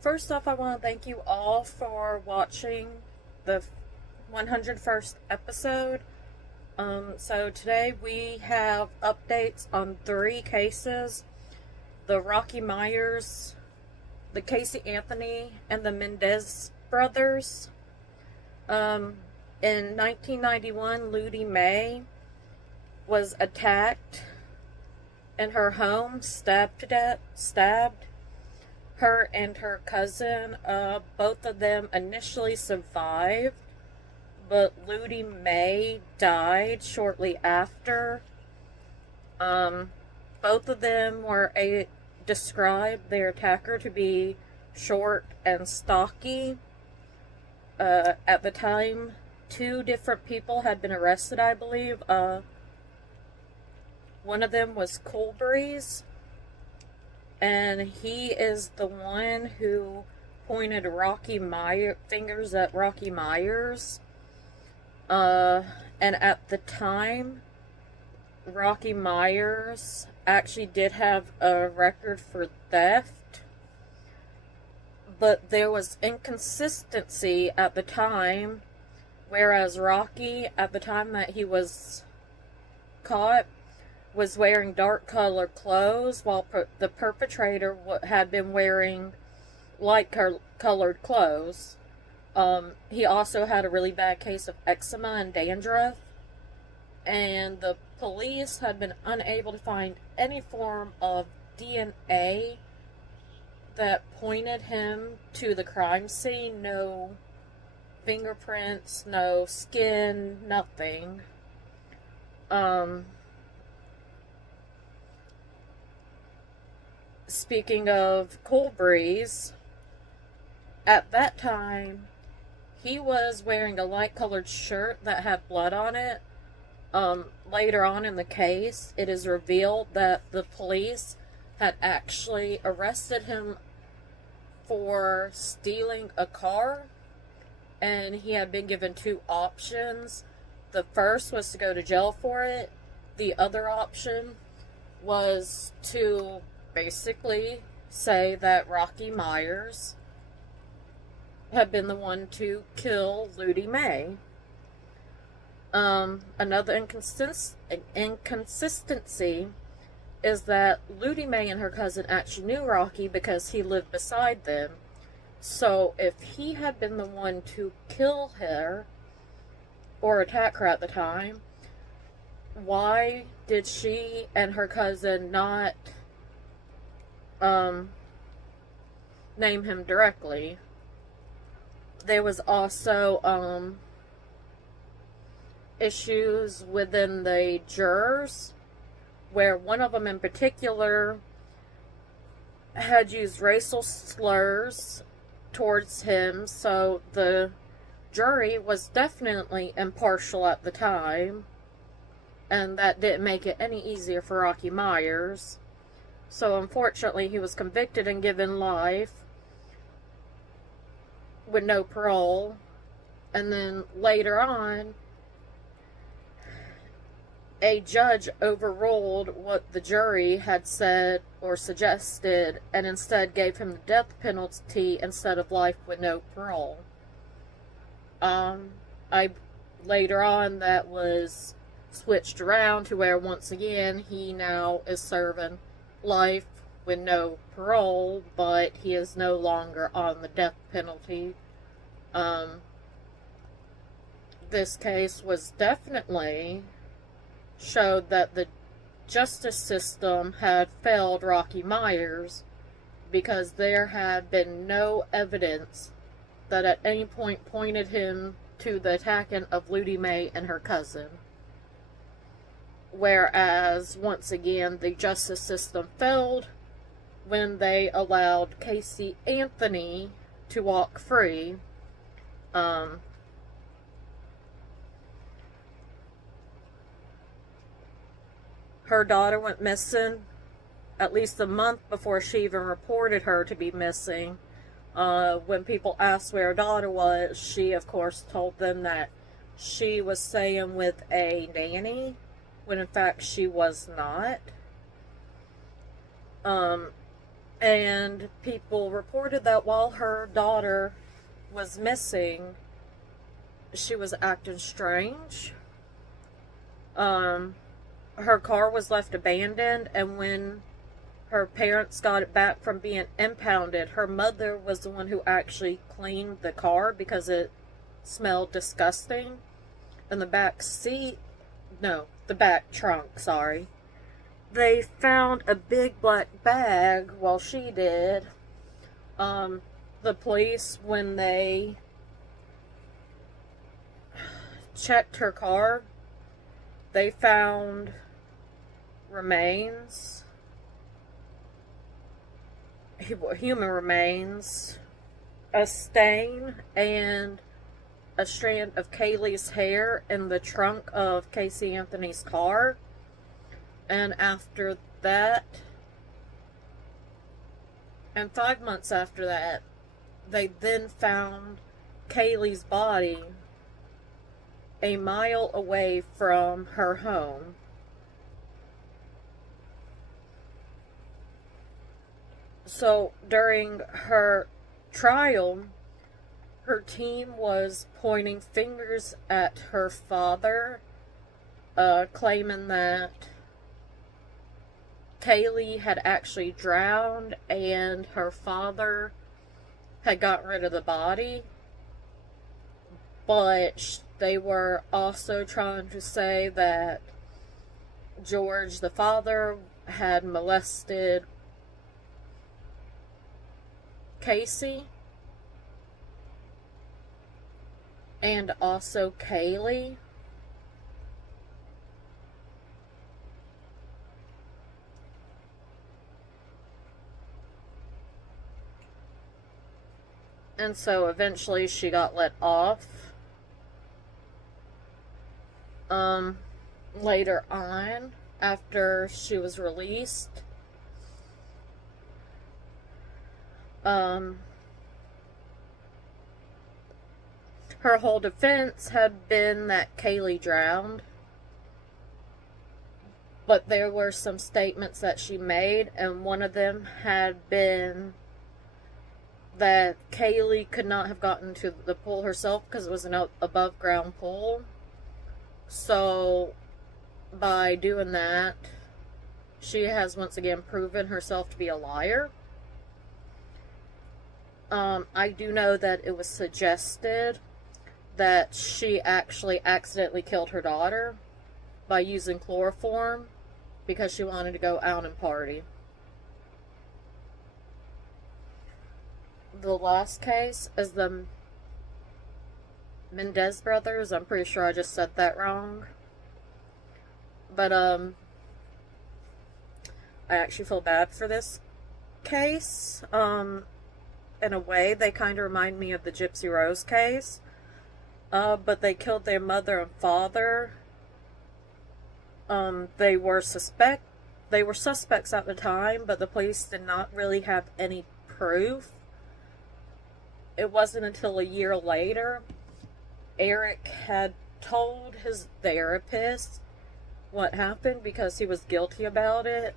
First off, I want to thank you all for watching the 101st episode. So today we have updates on 3 cases: the Rocky Myers, the Casey Anthony, and the Mendez brothers. In 1991, Ludi May was attacked in her home, stabbed to death, her and her cousin. Both of them initially survived, but Ludi May died shortly after. Both of them were described their attacker to be short and stocky. At the time, 2 different people had been arrested, I believe. One of them was Colbury's, and he is the one who pointed fingers at Rocky Myers. And at the time, Rocky Myers actually did have a record for theft, but there was inconsistency at the time, whereas Rocky, at the time that he was caught, was wearing dark colored clothes, while the perpetrator had been wearing light colored clothes. He also had a really bad case of eczema and dandruff, and the police had been unable to find any form of DNA that pointed him to the crime scene. No fingerprints, no skin, nothing. Speaking of Colbury's, at that time, he was wearing a light-colored shirt that had blood on it. Later on in the case, it is revealed that the police had actually arrested him for stealing a car, and he had been given 2 options. The first was to go to jail for it. The other option was to basically say that Rocky Myers had been the one to kill Ludi May. Another inconsistency is that Ludi May and her cousin actually knew Rocky because he lived beside them. So if he had been the one to kill her or attack her at the time, why did she and her cousin not name him directly? There was also issues within the jurors, where one of them in particular had used racial slurs towards him, so the jury was definitely impartial at the time, and that didn't make it any easier for Rocky Myers. So unfortunately, he was convicted and given life with no parole. And then later on, a judge overruled what the jury had said or suggested, and instead gave him the death penalty instead of life with no parole. Later on, that was switched around to where, once again, he now is serving life with no parole, but he is no longer on the death penalty. This case was definitely showed that the justice system had failed Rocky Myers, because there had been no evidence that at any point pointed him to the attacking of Ludi May and her cousin. Whereas, once again, the justice system failed when they allowed Casey Anthony to walk free. Her daughter went missing at least a month before she even reported her to be missing. When people asked where her daughter was, she, of course, told them that she was staying with a nanny, when in fact she was not. And people reported that while her daughter was missing, she was acting strange. Her car was left abandoned, and when her parents got it back from being impounded, her mother was the one who actually cleaned the car because it smelled disgusting. In the back seat, no, the back trunk, sorry, they found a big black bag while she did. The police, when they checked her car, they found remains, human remains, a stain, and a strand of Kaylee's hair in the trunk of Casey Anthony's car. And after that, and 5 months after that, they then found Kaylee's body a mile away from her home. So during her trial, her team was pointing fingers at her father, claiming that Kaylee had actually drowned and her father had gotten rid of the body. But they were also trying to say that George, the father, had molested Casey and also Kaylee. And so eventually she got let off. Later on, after she was released, her whole defense had been that Kaylee drowned. But there were some statements that she made, and one of them had been that Kaylee could not have gotten to the pool herself because it was an above ground pool. So by doing that, she has once again proven herself to be a liar. I do know that it was suggested that she actually accidentally killed her daughter by using chloroform because she wanted to go out and party. The last case is the Mendez brothers. I'm pretty sure I just said that wrong. But, I actually feel bad for this case. In a way, they kind of remind me of the Gypsy Rose case. But they killed their mother and father. They were suspects at the time, but the police did not really have any proof. It wasn't until a year later Eric had told his therapist what happened because he was guilty about it.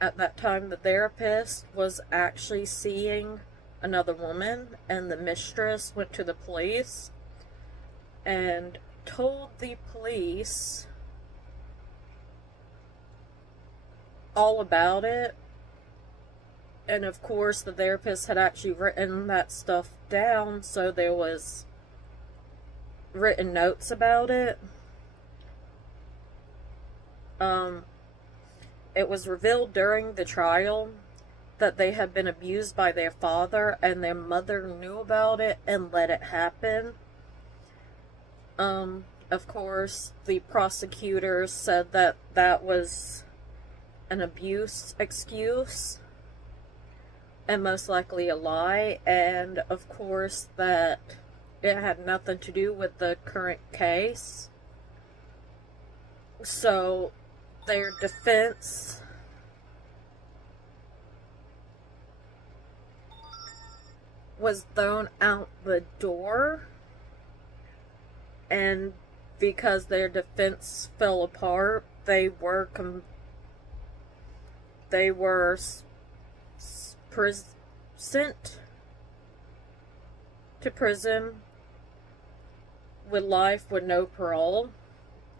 At that time, the therapist was actually seeing another woman, and the mistress went to the police and told the police all about it. And of course, the therapist had actually written that stuff down, so there was written notes about it. It was revealed during the trial that they had been abused by their father, and their mother knew about it and let it happen. Of course, the prosecutors said that that was an abuse excuse, and most likely a lie, and of course that it had nothing to do with the current case. So their defense was thrown out the door, and because their defense fell apart, they were sent to prison with life with no parole.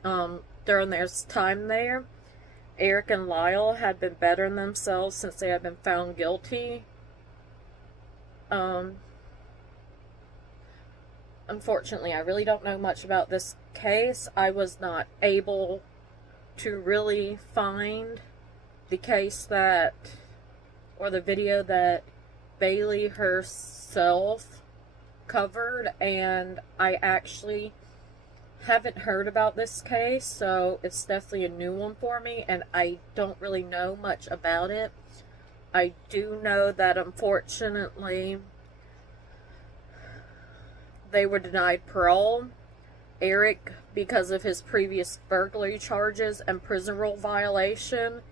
During their time there, Eric and Lyle had been bettering themselves since they had been found guilty. Unfortunately, I really don't know much about this case. I was not able to really find the case that, or the video that Bailey herself covered, and I actually haven't heard about this case, so it's definitely a new one for me, and I don't really know much about it. I do know that unfortunately they were denied parole. Eric, because of his previous burglary charges and prison rule violation,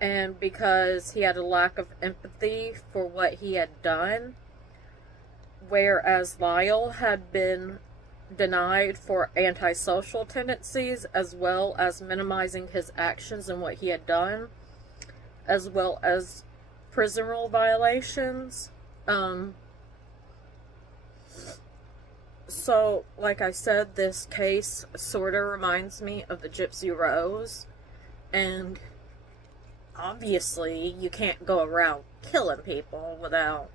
and because he had a lack of empathy for what he had done, whereas Lyle had been denied for antisocial tendencies, as well as minimizing his actions and what he had done, as well as prison rule violations. So, like I said, this case sort of reminds me of the Gypsy Rose, and obviously you can't go around killing people without,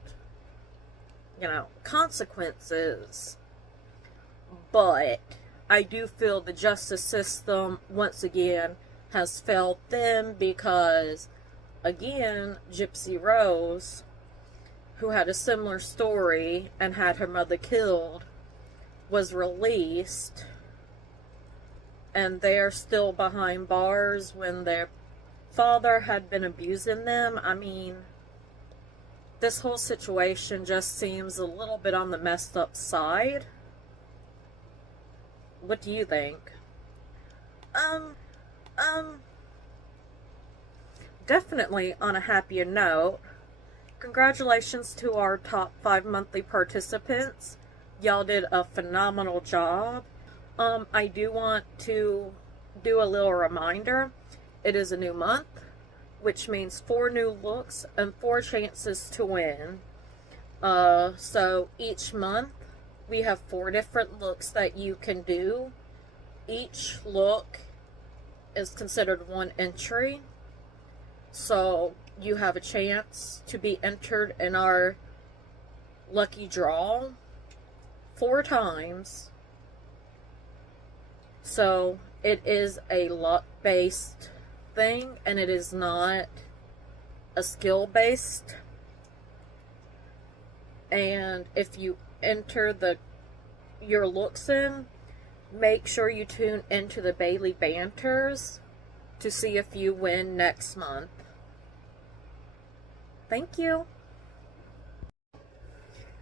consequences. But I do feel the justice system, once again, has failed them because, again, Gypsy Rose, who had a similar story and had her mother killed, was released, and they are still behind bars when their father had been abusing them. I mean, this whole situation just seems a little bit on the messed up side. What do you think? Definitely on a happier note, congratulations to our top 5 monthly participants. Y'all did a phenomenal job. I do want to do a little reminder. It is a new month, which means 4 new looks and 4 chances to win. So each month we have 4 different looks that you can do. Each look is considered 1 entry. So you have a chance to be entered in our lucky draw 4 times. So it is a luck-based thing, and it is not a skill-based. And if you enter your looks in, make sure you tune into the Bailey Banters to see if you win next month. Thank you.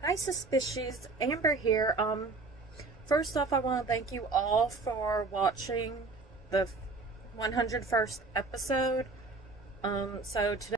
Hi, Suspicious. Amber here. First off, I want to thank you all for watching the 101st episode. So today